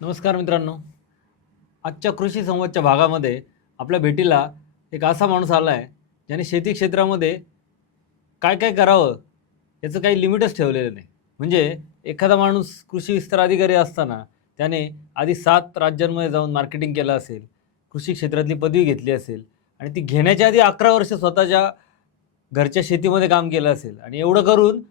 नमस्कार मित्रांनो. आजच्या कृषी संवादच्या भागामध्ये आपल्या भेटीला एक असा माणूस आला आहे ज्याने शेती क्षेत्रामध्ये काय काय करावं याचं काही लिमिटच ठेवलेलं नाही. म्हणजे एखादा माणूस कृषी विस्तार अधिकारी असताना त्याने आधी सात राज्यांमध्ये जाऊन मार्केटिंग केलं असेल कृषी क्षेत्रातली पदवी घेतली असेल आणि ती घेण्याच्या आधी अकरा वर्ष स्वतःच्या घरच्या शेतीमध्ये काम केलं असेल. आणि एवढं करून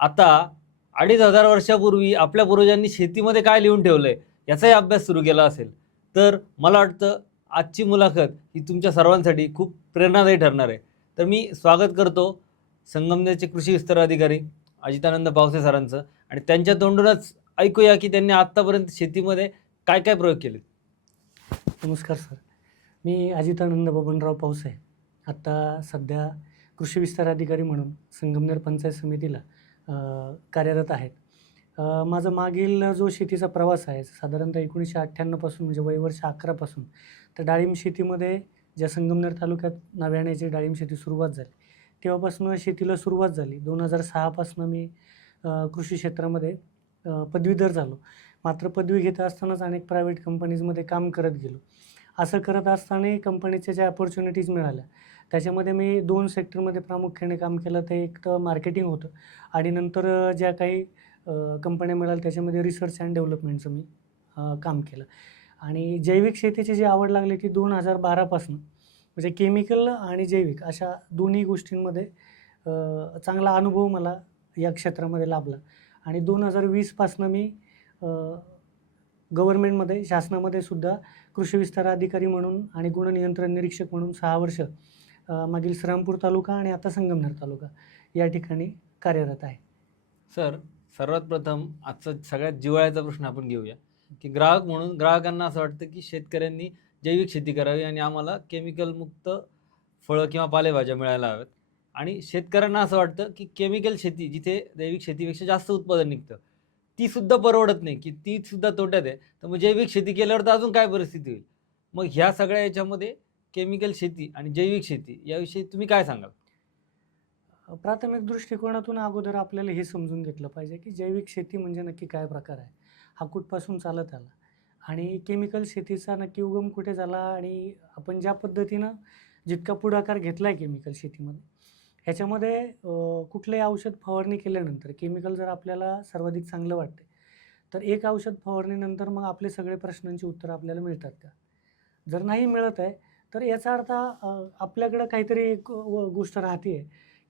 आता अडीच हजार वर्षापूर्वी आपल्या पूर्वजांनी शेतीमध्ये काय लिहून ठेवलं आहे याचाही अभ्यास सुरू केला असेल. तर मला वाटतं आजची मुलाखत ही तुमच्या सर्वांसाठी खूप प्रेरणादायी ठरणार आहे. तर मी स्वागत करतो संगमनेरचे कृषी विस्तार अधिकारी अजितानंद पावसे सरांचं आणि त्यांच्या तोंडूनच ऐकूया की त्यांनी आत्तापर्यंत शेतीमध्ये काय काय प्रयोग केले नमस्कार सर. मी अजितानंद बबनराव पावसे. आत्ता सध्या कृषी विस्तार अधिकारी म्हणून संगमनेर पंचायत समितीला कार्यरत आहेत. अ, माझा मागील जो शेतीचा प्रवास आहे साधारणतः एकोणीसशे अठ्ठ्याण्णवपासून म्हणजे वयवर्ष अकरापासून तर डाळिंब शेतीमध्ये ज्या संगमनेर तालुक्यात नव्याण्याची डाळिंब शेती सुरुवात झाली. तेव्हापासून शेतीला सुरुवात झाली. दोन हजार सहापासून मी अ, कृषी क्षेत्रामध्ये अ, पदवीधर झालो. मात्र पदवी घेत असतानाच अनेक प्रायव्हेट कंपनीजमध्ये काम करत गेलो. असं करत असताना कंपनीच्या ज्या अपॉर्च्युनिटीज मिळाल्या त्याच्यामध्ये मी दोन सेक्टरमध्ये प्रामुख्याने काम केलं. ते एक तर मार्केटिंग होतं आणि नंतर अ, ज्या काही कंपन्या मिळाल्या त्याच्यामध्ये रिसर्च अँड डेव्हलपमेंटचं मी काम केलं. आणि जैविक शेतीची जी आवड लागली ती दोन हजार बारापासून म्हणजे केमिकल आणि जैविक अशा दोन्ही गोष्टींमध्ये चांगला अनुभव मला या क्षेत्रामध्ये लाभला. आणि दोन हजार वीसपासनं मी गव्हर्मेंटमध्ये शासनामध्ये सुद्धा कृषी विस्तार अधिकारी म्हणून आणि गुणनियंत्रण निरीक्षक म्हणून सहा वर्ष मागील श्रामपूर तालुका आणि आता संगमनेर तालुका या ठिकाणी कार्यरत आहे. सर सर्वात प्रथम आजचा सगळ्यात जिव्हाळ्याचा प्रश्न आपण घेऊया. की ग्राहक म्हणून ग्राहकांना असं वाटतं की शेतकऱ्यांनी जैविक शेती करावी आणि आम्हाला केमिकलमुक्त फळं किंवा पालेभाज्या मिळायला हव्यात. आणि शेतकऱ्यांना असं वाटतं की केमिकल शेती जिथे जैविक शेतीपेक्षा जास्त उत्पादन निघतं ती सुद्धा परवडत नाही की ती सुद्धा तोट्यात आहे. तर मग जैविक शेती केल्यावर तर अजून काय परिस्थिती होईल? मग ह्या सगळ्या याच्यामध्ये केमिकल शेती आणि जैविक शेती याविषयी तुम्ही काय सांगाल? प्राथमिक दृष्टिकोनातून अगोदर आपल्याला हे समजून घेतलं पाहिजे की जैविक शेती म्हणजे नक्की काय प्रकार आहे. हा कुठपासून चालत आला? आणि केमिकल शेतीचा नक्की उगम कुठे झाला? आणि आपण ज्या पद्धतीनं जितका पुढाकार घेतला आहे केमिकल शेतीमध्ये ह्याच्यामध्ये कुठलंही औषध फवारणी केल्यानंतर केमिकल जर आपल्याला सर्वाधिक चांगलं वाटते तर एक औषध फवारणीनंतर मग आपले सगळे प्रश्नांची उत्तरं आपल्याला मिळतात का? जर नाही मिळत आहे तर याचा अर्थ आपल्याकडं काहीतरी एक व- गोष्ट राहते आहे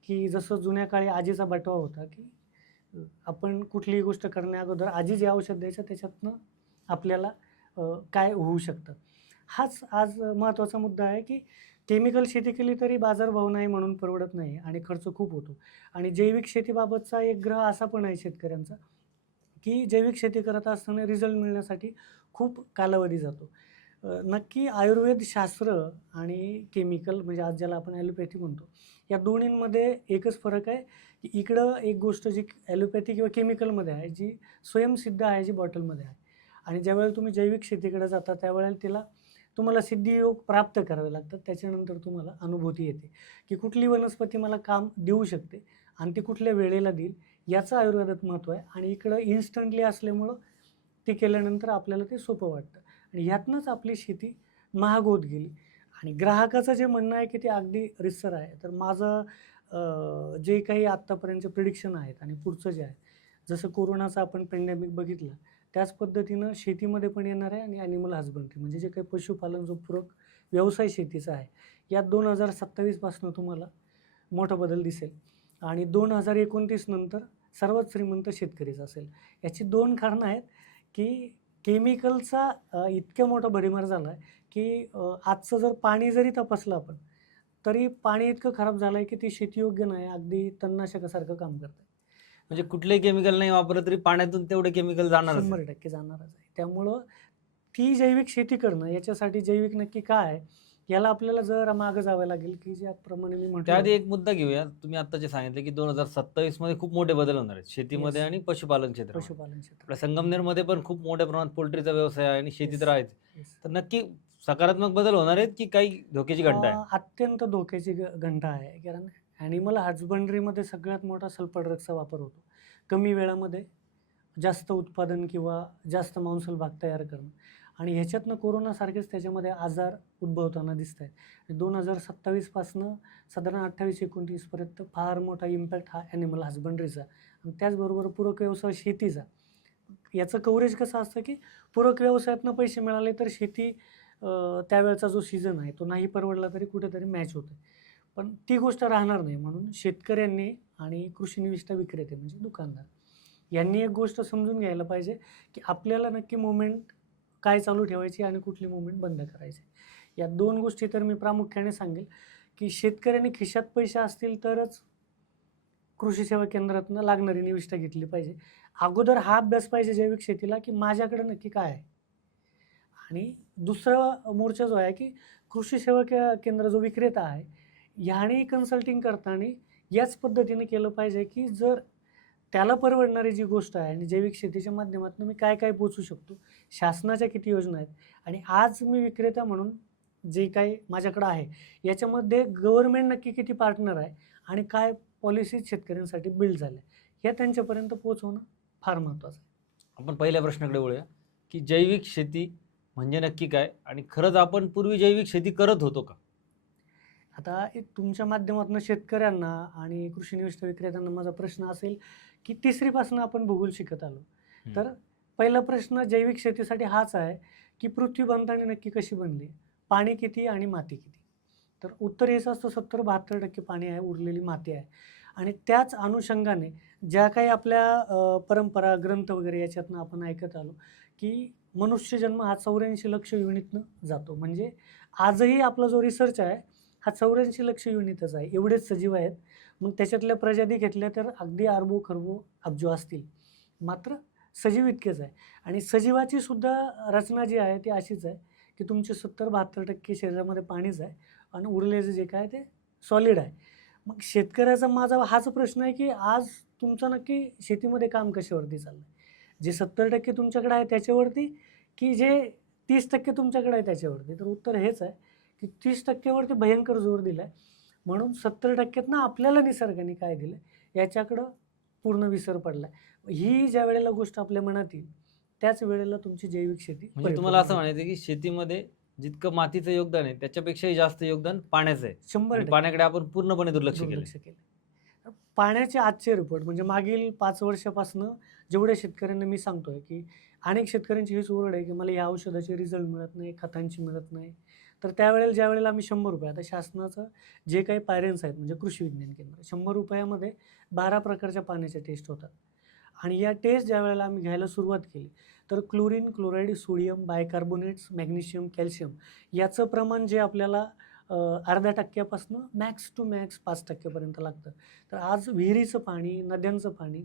की जसं जुन्या काळी आजीचा बटवा होता की आपण कुठलीही गोष्ट करण्या अगोदर आजी जे औषध द्यायचं त्याच्यातनं आपल्याला काय होऊ शकतं? हाच आज महत्त्वाचा मुद्दा आहे की केमिकल शेती केली तरी बाजारभाव नाही म्हणून परवडत नाही आणि खर्च खूप होतो. आणि जैविक शेतीबाबतचा एक ग्रह असा पण आहे शेतकऱ्यांचा की जैविक शेती करत असताना रिझल्ट मिळण्यासाठी खूप कालावधी जातो. नक्की आयुर्वेद शास्त्र आणि केमिकल म्हणजे आज ज्याला आपण ॲलोपॅथी म्हणतो या दोन्हींमध्ये एकच फरक आहे की इकडं एक गोष्ट जी ॲलोपॅथी किंवा केमिकलमध्ये आहे जी स्वयंसिद्ध आहे जी बॉटलमध्ये आहे. आणि ज्यावेळेला तुम्ही जैविक शेतीकडे जाता त्यावेळेला तिला तुम्हाला सिद्धियोग प्राप्त करावे लागतात. त्याच्यानंतर तुम्हाला अनुभूती येते की कुठली वनस्पती मला काम देऊ शकते आणि ती कुठल्या वेळेला देईल याचं आयुर्वेदात महत्त्व आहे. आणि इकडं इन्स्टंटली असल्यामुळं ते केल्यानंतर आपल्याला ते सोपं वाटतं. आणि ह्यातनंच आपली शेती महाग होत गेली. आणि ग्राहकाचं जे म्हणणं आहे की ते अगदी रिसर आहे. तर माझं जे काही आत्तापर्यंतचे प्रिडिक्शन आहेत आणि पुढचं जे आहे जसं कोरोनाचा आपण पेंडेमिक बघितलं त्याच पद्धतीनं शेतीमध्ये पण येणार आहे आणि ॲनिमल हजबंड्री म्हणजे जे काही पशुपालन जो पूरक व्यवसाय शेतीचा आहे यात दोन हजार सत्तावीसपासून तुम्हाला मोठा बदल दिसेल. आणि दोन हजार एकोणतीस नंतर सर्वात श्रीमंत शेतकरीच असेल. याची दोन कारणं आहेत की केमिकलचा इतका मोठा भडीमार झाला आहे की आजचं जर पाणी जरी तपासलं आपण तरी पाणी इतकं खराब झालं आहे की ती शेतीयोग्य नाही अगदी तणनाशकासारखं काम करतं म्हणजे कुठलेही केमिकल नाही वापरलं तरी पाण्यातून तेवढे केमिकल जाणार शंभर टक्के जाणारच आहे. त्यामुळं ती जैविक शेती करणं याच्यासाठी जैविक नक्की काय आहे? याला आपल्याला जर मागं जावं लागेल की ज्याप्रमाणे मी म्हटलं. त्याआधी एक मुद्दा घेऊया. तुम्ही आता जे सांगितलं की दोन हजार सत्तावीसमध्ये खूप मोठे बदल होणार आहेत. शेतीमध्ये Yes. आणि पशुपालन क्षेत्रात पशुपालन क्षेत्र आपल्या संगमनेरमध्ये पण खूप मोठ्या प्रमाणात पोल्ट्रीचा व्यवसाय आहे आणि शेती तर आहेच. Yes. तर नक्की सकारात्मक बदल होणार आहेत की काही धोक्याची घंटा आहे? अ, अत्यंत धोक्याची ग- घंटा आहे. कारण ॲनिमल हजबंड्रीमध्ये सगळ्यात मोठा सल्फर ड्रगचा वापर होतो. कमी वेळामध्ये जास्त उत्पादन किंवा जास्त मांसल भाग तयार करणं. आणि ह्याच्यातनं कोरोनासारखेच त्याच्यामध्ये आजार उद्भवताना दिसत आहेत दोन हजार सत्तावीसपासनं साधारण अठ्ठावीस एकोणतीसपर्यंत फार मोठा इम्पॅक्ट हा ॲनिमल हजबंड्रीचा आणि त्याचबरोबर पूरक व्यवसाय शेतीचा. याचं कव्हरेज कसं असतं की पूरक व्यवसायातनं पैसे मिळाले तर शेती अं, त्यावेळचा जो सीझन आहे तो नाही परवडला तरी कुठेतरी मॅच होते पण ती गोष्ट राहणार नाही म्हणून शेतकऱ्यांनी आणि कृषी निविष्ठा विक्रेते म्हणजे दुकानदार यांनी एक गोष्ट समजून घ्यायला पाहिजे की आपल्याला नक्की मुवमेंट काय चालू ठेवायची आणि कुठली मुवमेंट बंद करायची. या दोन गोष्टी तर मी प्रामुख्याने सांगेल की शेतकऱ्यांनी खिशात पैसे असतील तरच कृषी सेवा केंद्रातनं लागणारी निविष्ठा घेतली पाहिजे. अगोदर हा अभ्यास पाहिजे जैविक शेतीला की माझ्याकडे नक्की काय आहे. आणि दुसरा मोर्चा जो आहे की कृषी सेवा के केंद्र जो विक्रेता आहे ह्याने कन्सल्टिंग करताना याच पद्धतीने केलं पाहिजे की जर त्याला परवडणारी जी गोष्ट आहे आणि जैविक शेतीच्या माध्यमातून मी काय काय पोचू शकतो शासनाच्या किती योजना आहेत आणि आज मी विक्रेता म्हणून जे काही माझ्याकडं आहे याच्यामध्ये गव्हर्नमेंट नक्की किती पार्टनर आहे आणि काय पॉलिसीज शेतकऱ्यांसाठी बिल्ड झाल्या हे त्यांच्यापर्यंत पोहोचवणं फार महत्त्वाचं आहे. आपण पहिल्या प्रश्नाकडे वळूया की जैविक शेती म्हणजे नक्की काय? आणि खरंच आपण पूर्वी जैविक शेती करत होतो का? आता एक तुमच्या माध्यमातून शेतकऱ्यांना आणि कृषी निविष्ठ विक्रेत्यांना माझा प्रश्न असेल की तिसरीपासून आपण भूगोल शिकत आलो. तर पहिला प्रश्न जैविक शेतीसाठी हाच आहे की पृथ्वी बनताना नक्की कशी बनली? पाणी किती आणि माती किती? तर उत्तर हेच असतं सत्तर बहात्तर टक्के पाणी आहे उरलेली माती आहे. आणि त्याच अनुषंगाने ज्या काही आपल्या परंपरा ग्रंथ वगैरे याच्यातनं आपण ऐकत आलो की मनुष्य जन्म हा चौऱ्याऐंशी लक्ष युनिटनं जातो. म्हणजे आजही आपला जो रिसर्च आहे हा चौऱ्याऐंशी लक्ष युनिटच आहे. एवढेच सजीव आहेत. मग त्याच्यातल्या प्रजाती घेतल्या तर अगदी आरबो खरबो अब्जो असतील. मात्र सजीव इतकेच आहे. आणि सजीवाची सुद्धा रचना जी आहे ती अशीच आहे की तुमचे सत्तर बहात्तर टक्के शरीरामध्ये पाणीच आहे आणि उरलेलं जे काय ते सॉलिड आहे. मग शेतकऱ्याचा माझा हाच प्रश्न आहे की आज तुमचं नक्की शेतीमध्ये काम कशावरती चाललं आहे जे सत्तर टक्के तुमच्याकडे आहे त्याच्यावरती की जे तीस टक्के तुमच्याकडे आहे त्याच्यावरती? तर उत्तर हेच आहे. की तीस टक्क्यावरती भयंकर जोर दिला आहे म्हणून सत्तर टक्क्यातनं आपल्याला निसर्गाने काय दिलं याच्याकडं पूर्ण विसर पडला आहे ही ज्या वेळेला गोष्ट आपल्या मनात येईल त्याच वेळेला तुमची जैविक शेती म्हणजे तुम्हाला असं. म्हणायचं की शेतीमध्ये जितकं मातीचं योगदान आहे त्याच्यापेक्षाही जास्त योगदान पाण्याचं आहे. शंभर. पाण्याकडे आपण पूर्णपणे दुर्लक्ष केलं दुर्लक्ष केलं पाण्याचे आजचे रिपोर्ट म्हणजे मागील पाच वर्षापासून जेवढ्या शेतकऱ्यांना मी सांगतोय की अनेक शेतकऱ्यांची हीच ओरड आहे की मला या औषधाचे रिझल्ट मिळत नाही खतांची मिळत नाही. तर त्यावेळेला ज्या वेळेला आम्ही शंभर रुपये आता शासनाचं जे काही पायरेन्स आहेत म्हणजे कृषी विज्ञान केंद्र शंभर रुपयामध्ये बारा प्रकारच्या पाण्याच्या टेस्ट होतात. आणि या टेस्ट ज्या वेळेला आम्ही घ्यायला सुरुवात केली तर chlorine chloride sodium bicarbonates magnesium calcium याचं प्रमाण जे आपल्याला अर्ध्या टक्क्यापासून मॅक्स टू मॅक्स पाच टक्क्यापर्यंत लागतं. तर आज विहिरीचं पाणी नद्यांचं पाणी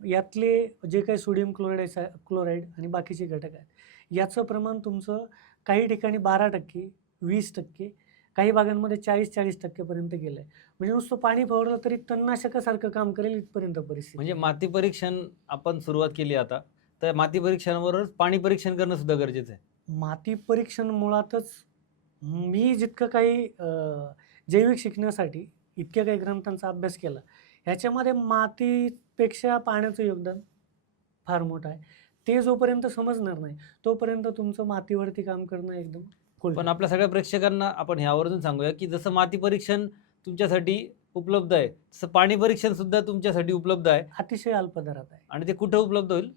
यातले जे काही सोडियम क्लोराईड क्लोराईड आणि बाकीचे घटक आहेत याचं प्रमाण तुमचं काही ठिकाणी बारा टक्के वीस टक्के काही भागांमध्ये चाळीस चाळीस टक्केपर्यंत गेलं आहे म्हणजे नुसतं पाणी फवारलं तरी तणनाशकासारखं काम करेल इथपर्यंत परिस्थिती. म्हणजे माती परीक्षण आपण सुरुवात केली आता तर माती परीक्षणाबरोबरच पाणी परीक्षण करणं सुद्धा गरजेचं आहे. माती परीक्षण मुळातच मी जितकं काही जैविक शिकण्यासाठी इतक्या काही ग्रंथांचा अभ्यास केला ह्याच्यामध्ये मातीपेक्षा पाण्याचं योगदान फार मोठं आहे. ते जोपर्यंत समजणार नाही तोपर्यंत तुमचं मातीवरती काम करणं एकदम. पण आपल्या सगळ्या प्रेक्षकांना आपण ह्यावरून सांगूया की जसं माती परीक्षण तुमच्यासाठी उपलब्ध आहे तसं पाणी परीक्षण सुद्धा तुमच्यासाठी उपलब्ध आहे. अतिशय अल्प दरात आहे. आणि ते कुठं उपलब्ध होईल?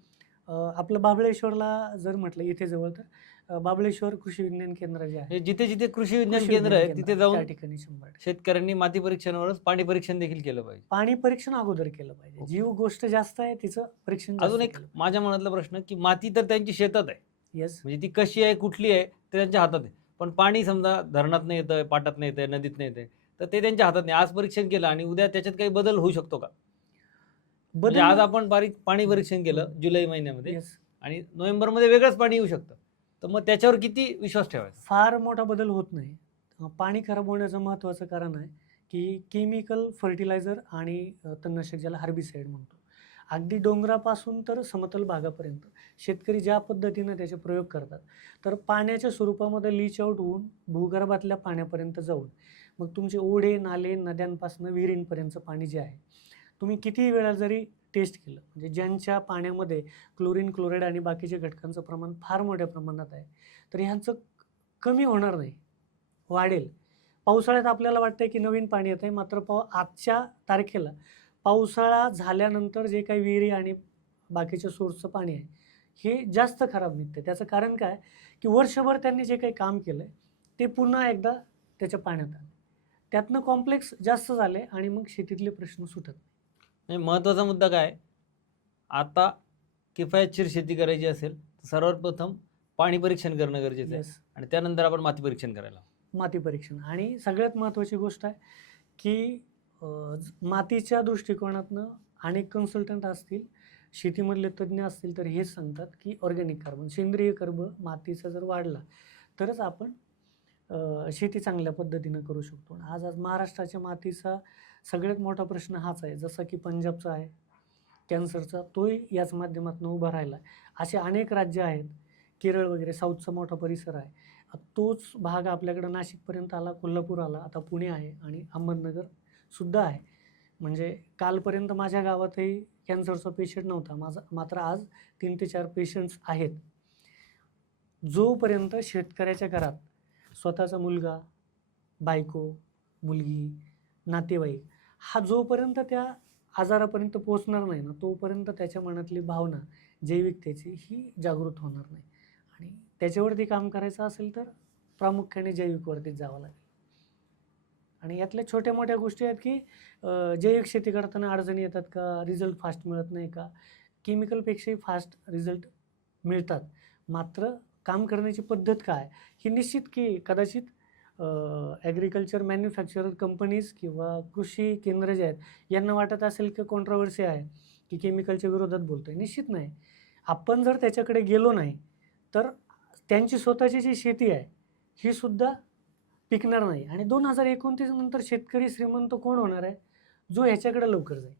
आपलं बाबळेश्वरला जर म्हटलं इथे जवळ तर बाबळेश्वर कृषी विज्ञान केंद्र जे आहे. हे जिथे जिथे कृषी विज्ञान केंद्र आहे तिथे त्या जाऊन ठिकाणी शंभर. शेतकऱ्यांनी माती परीक्षणावरच पाणी परीक्षण देखील केलं पाहिजे. पाणी परीक्षण अगोदर केलं पाहिजे. ओके. जी गोष्ट जास्त आहे तिचं परीक्षण अजून एक माझ्या मनातला प्रश्न की माती तर त्यांची शेतात आहे. येस म्हणजे ती कशी आहे कुठली आहे ते त्यांच्या हातात आहे. पण पाणी समजा धरणात नाही येतंय पाटात नाही येतंय नदीत नाही येतंय तर ते त्यांच्या हातात नाही. आज परीक्षण केलं आणि उद्या त्याच्यात काही बदल होऊ शकतो का? म्हणजे आज आपण बारीक पाणी परीक्षण केलं जुलै महिन्यामध्ये. आणि नोव्हेंबरमध्ये वेगळंच पाणी येऊ शकतं. तर मग त्याच्यावर किती विश्वास ठेवायचा? फार मोठा बदल होत नाही. पाणी खराब होण्याचं महत्त्वाचं कारण आहे की केमिकल फर्टिलायझर आणि तणनाशक ज्याला हार्बिसाईड म्हणतो. अगदी डोंगरापासून तर समतल भागापर्यंत. शेतकरी ज्या पद्धतीनं त्याचे प्रयोग करतात तर पाण्याच्या स्वरूपामध्ये लीच आउट होऊन भूगर्भातल्या पाण्यापर्यंत जाऊन मग तुमचे ओढे नाले नद्यांपासून विहिरींपर्यंतचं पाणी जे आहे तुम्ही कितीही वेळा जरी टेस्ट केलं म्हणजे ज्यांच्या पाण्यामध्ये क्लोरीन क्लोराईड आणि बाकीच्या घटकांचं प्रमाण फार मोठ्या प्रमाणात आहे तर ह्यांचं कमी होणार नाही वाढेल. पावसाळ्यात आपल्याला वाटतं की नवीन पाणी येतं आहे मात्र पाव आजच्या तारखेला पावसाळा झाल्यानंतर जे काही विहिरी आणि बाकीच्या सोर्सचं पाणी आहे हे जास्त खराब निघते त्याचं कारण काय? की वर्षभर त्यांनी जे काही काम केलं आहे ते पुन्हा एकदा त्याच्या पाण्यात आलं त्यातनं कॉम्प्लेक्स जास्त झाले आणि मग शेतीतले प्रश्न सुटत नाही. म्हणजे महत्त्वाचा मुद्दा काय? आता किफायतशीर शेती करायची असेल तर सर्वात प्रथम पाणी परीक्षण करणं गरजेचं आहे. Yes. आणि त्यानंतर आपण माती परीक्षण करायला माती परीक्षण. आणि सगळ्यात महत्त्वाची गोष्ट आहे की मातीच्या दृष्टिकोनातनं अनेक कन्सल्टंट असतील शेतीमधले तज्ज्ञ असतील तर हेच सांगतात की ऑर्गॅनिक कार्बन सेंद्रिय कर्ब मातीचा जर वाढला तरच आपण शेती चांगल्या पद्धतीनं करू शकतो. आज आज महाराष्ट्राच्या मातीचा सगळ्यात मोठा प्रश्न हाच आहे जसा की पंजाबचा आहे कॅन्सरचा तोही याच माध्यमातून उभा राहिला असे अनेक राज्य आहेत केरळ वगैरे साऊथचा मोठा परिसर आहे. तोच भाग आपल्याकडं नाशिकपर्यंत आला कोल्हापूर आला आता पुणे आहे आणि अहमदनगर सुद्धा आहे. म्हणजे कालपर्यंत माझ्या गावातही कॅन्सरचा पेशंट नव्हता. माझा मात्र आज तीन ते चार पेशंट्स आहेत. जोपर्यंत शेतकऱ्याच्या घरात स्वतःचा मुलगा बायको मुलगी नातेवाईक हा जोपर्यंत त्या आजारापर्यंत पोचणार नाही ना तोपर्यंत त्याच्या मनातली भावना जैविकतेची ही जागृत होणार नाही. आणि त्याच्यावरती काम करायचं असेल तर प्रामुख्याने जैविकवरतीच जावं लागेल. आणि यातल्या छोट्या मोठ्या गोष्टी आहेत की जैविक शेती करताना अडचणी येतात का? रिझल्ट फास्ट मिळत नाही का? केमिकलपेक्षाही फास्ट रिझल्ट मिळतात. मात्र काम करण्याची पद्धत काय? ही निश्चित की कदाचित ॲग्रिकल्चर मॅन्युफॅक्चरर कंपनीज किंवा कृषी केंद्र जे आहेत यांना वाटत असेल की कॉन्ट्रोवर्सी आहे की केमिकलच्या विरोधात बोलतो आहे निश्चित नाही. आपण जर त्याच्याकडे गेलो नाही तर त्यांची स्वतःची जी शेती आहे ही सुद्धा पिकणार नाही. आणि दोन हजार एकोणतीस नंतर शेतकरी श्रीमंत कोण होणार आहे? जो ह्याच्याकडे लवकर जाईल.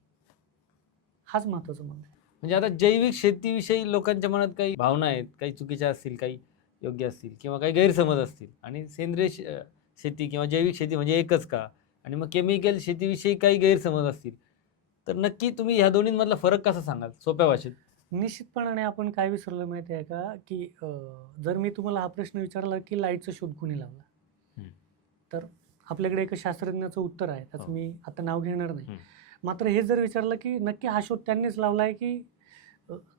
हाच महत्त्वाचा मुद्दा आहे. म्हणजे आता जैविक शेतीविषयी लोकांच्या मनात काही भावना आहेत काही चुकीच्या असतील काही योग्य असतील किंवा काही गैरसमज असतील. आणि सेंद्रिय शेती किंवा जैविक शेती म्हणजे एकच का? आणि मग केमिकल शेतीविषयी काही गैरसमज असतील. तर नक्की तुम्ही ह्या दोन्हींमधला फरक कसा सांगाल? सोप्या भाषेत. निश्चितपणाने आपण काय विसरलो माहिती आहे का? की जर मी तुम्हाला हा प्रश्न विचारला की लाईटचा शोध कोणी लावला. तर आपल्याकडे एक शास्त्रज्ञाचं उत्तर आहे. त्याचं हो. मी आता नाव घेणार नाही. मात्र हे जर विचारलं की नक्की हा शोध त्यांनीच लावला आहे की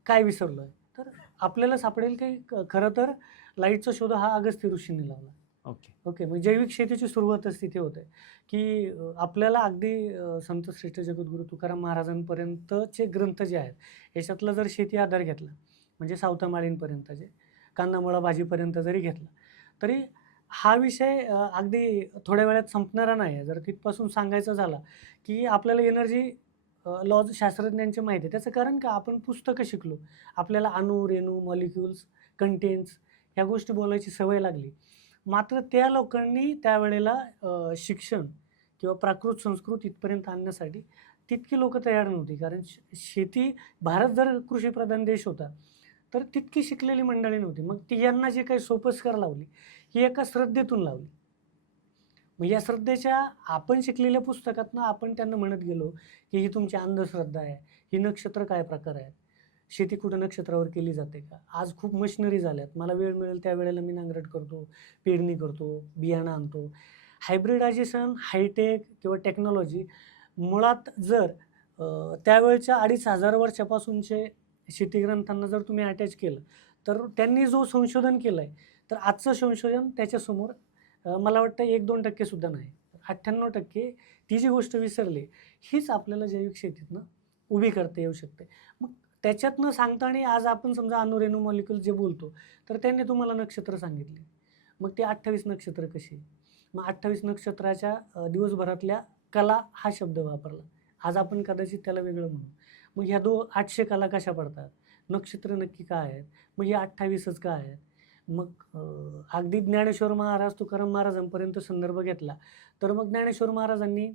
काय विसरलो आहे तर आपल्याला सापडेल की खरं तर लाईटचा शोध हा अगस्त्य ऋषींनी लावला. ओके. ओके मग जैविक शेतीची सुरुवातच तिथे होते. की आपल्याला अगदी संत श्रेष्ठ जगद्गुरू तुकाराम महाराजांपर्यंतचे ग्रंथ जे आहेत याच्यातला जर शेती आधार घेतला म्हणजे सावतामाळींपर्यंतचे कांदामुळा भाजीपर्यंत जरी घेतला तरी हा विषय अगदी थोड्या वेळात संपणारा नाही आहे. जर तिथपासून सांगायचं झाला की आपल्याला एनर्जी लॉज शास्त्रज्ञांची माहिती आहे. त्याचं कारण का? आपण पुस्तकं शिकलो. आपल्याला अणू रेणू मॉलिक्युल्स कंटेन्स ह्या गोष्टी बोलायची सवय लागली. मात्र त्या लोकांनी त्यावेळेला शिक्षण किंवा प्राकृत संस्कृत इथपर्यंत आणण्यासाठी तितकी लोकं तयार नव्हती. कारण श- शेती भारत जर कृषीप्रधान देश होता तर तितकी शिकलेली मंडळी नव्हती. मग ती यांना जे काही सोपस्कार लावली ही एका श्रद्धेतून लावली. मग या श्रद्धेच्या आपण शिकलेल्या पुस्तकातनं आपण त्यांना म्हणत गेलो की ही तुमची अंधश्रद्धा आहे ही नक्षत्र काय प्रकार आहेत शेती कुठं नक्षत्रावर केली जाते का? आज खूप मशिनरी झाल्यात मला वेळ मिळेल त्या वेळेला मी नांगरट करतो पेरणी करतो बियाणं आणतो. हायब्रिडायझेशन हायटेक किंवा टेक्नॉलॉजी मुळात जर त्यावेळच्या अडीच हजार वर्षापासूनचे शेतीग्रंथांना जर तुम्ही अटॅच केलं तर त्यांनी जो संशोधन केलं आहे तर आजचं संशोधन त्याच्यासमोर मला वाटतं एक दोन टक्केसुद्धा नाही. अठ्ठ्याण्णव टक्के ती जी गोष्ट विसरली हीच आपल्याला जैविक शेतीतनं उभी करता येऊ शकते. मग त्याच्यातनं सांगताना आज आपण समजा अणुरेणू मॉलिक्युल जे बोलतो तर त्यांनी तुम्हाला नक्षत्र सांगितले. मग ते अठ्ठावीस नक्षत्र कशी मग अठ्ठावीस नक्षत्राच्या दिवसभरातल्या कला हा शब्द वापरला. आज आपण कदाचित त्याला वेगळं म्हणू. मग ह्या दो आठशे कला कशा पडतात? नक्षत्र नक्की काय आहेत? मग हे अठ्ठावीसच काय आहेत? मग अगदी ज्ञानेश्वर महाराज तुकाराम महाराजांपर्यंत संदर्भ घेतला. तर मग ज्ञानेश्वर महाराजांनी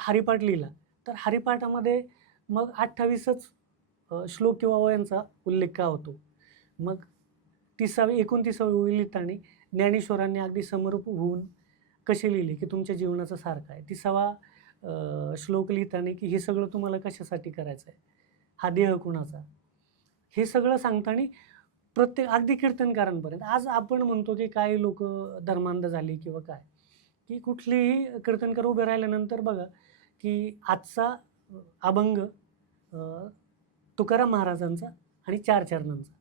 हरिपाठ लिहिला. तर हरिपाठामध्ये मग अठ्ठावीसच श्लोक किंवा वयांचा उल्लेख का होतो? मग तिसावी एकोणतीसावी ओळी लिहिताना ज्ञानेश्वरांनी अगदी समरूप होऊन कसे लिहिले की तुमच्या जीवनाचा सारखा आहे तिसावा श्लोक लिहिताना की हे सगळं तुम्हाला कशासाठी करायचं आहे हा देह कुणाचा? हे सगळं सांगताना प्रत्येक अगदी कीर्तनकारांपर्यंत. आज आपण म्हणतो की काही लोक धर्मांध झाली किंवा काय की कुठलीही कीर्तनकार उभे राहिल्यानंतर बघा की आजचा अभंग तुकाराम महाराजांचा आणि चार चरणांचा.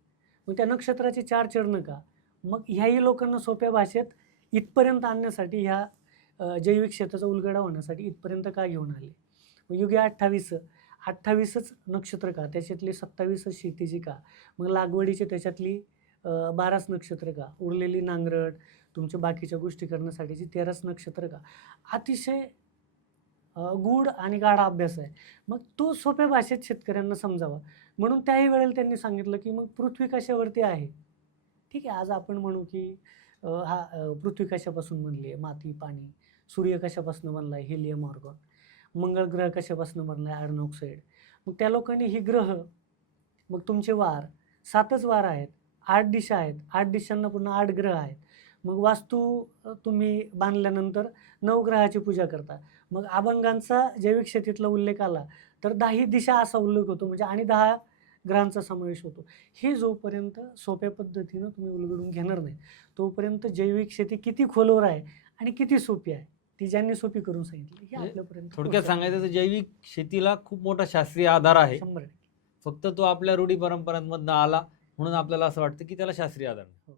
मग त्या नक्षत्राचे चार चरण का? मग ह्याही लोकांना सोप्या भाषेत इथपर्यंत आणण्यासाठी ह्या जैविक क्षेत्राचा उलगडा होण्यासाठी इथपर्यंत का घेऊन आले? मग युगे अठ्ठावीस अठ्ठावीसच नक्षत्र का? त्याच्यातली सत्तावीसच शेतीची का? मग लागवडीचे त्याच्यातली बाराच नक्षत्र का? उरलेली नांगरट तुमच्या बाकीच्या गोष्टी करण्यासाठीची तेराच नक्षत्र का? अतिशय गूढ आणि गाढा अभ्यास आहे. मग तो सोप्या भाषेत शेतकऱ्यांना समजावा. म्हणून त्याही वेळेला त्यांनी सांगितलं की मग पृथ्वी कशावरती आहे? ठीक आहे आज आपण म्हणू की हा पृथ्वी कशापासून बनली आहे? माती पाणी सूर्य कशापासून बनला आहे? Helium argon. मंगळ ग्रह कशापासून बनला आहे आयर्न ऑक्साईड. मग त्या लोकांनी ही ग्रह मग तुमचे वार सातच वार आहेत. आठ दिशा आहेत. आठ दिशांना पुन्हा आठ ग्रह आहेत. मग वास्तू तुम्ही बांधल्यानंतर नवग्रहाची पूजा करता. मग अभंगांचा जैविक शेतीतला उल्लेख आला तर दहाही दिशा असा उल्लेख होतो म्हणजे आणि दहा ग्रहांचा समावेश होतो. हे जोपर्यंत सोप्या पद्धतीनं तुम्ही उलगडून घेणार नाही तोपर्यंत जैविक शेती किती खोलवर आहे आणि किती सोपी आहे? ती ज्यांनी सोपी करून सांगितली हे म्हणजे आपल्यापर्यंत थोडक्यात. सांगायचं तर जैविक शेतीला खूप मोठा शास्त्रीय आधार आहे शंभर टक्के. फक्त तो आपल्या रूढी परंपरांमधनं आला म्हणून आपल्याला असं वाटतं की त्याला शास्त्रीय आधार नाही.